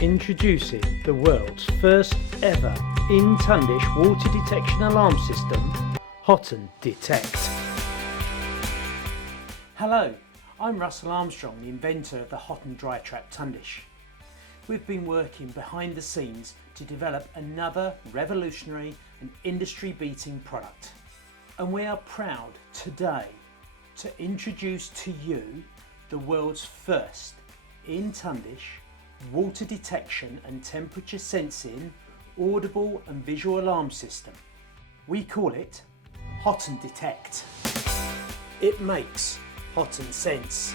Introducing the world's first ever in tundish water detection alarm system, Hotun Detect. Hello, I'm Russell Armstrong, the inventor of the hotun dry trap tundish. We've been working behind the scenes to develop another revolutionary and industry-beating product. And we are proud today to introduce to you the world's first in tundish water detection and temperature sensing audible and visual alarm system. We call it Hotun Detect. It makes hotun sense.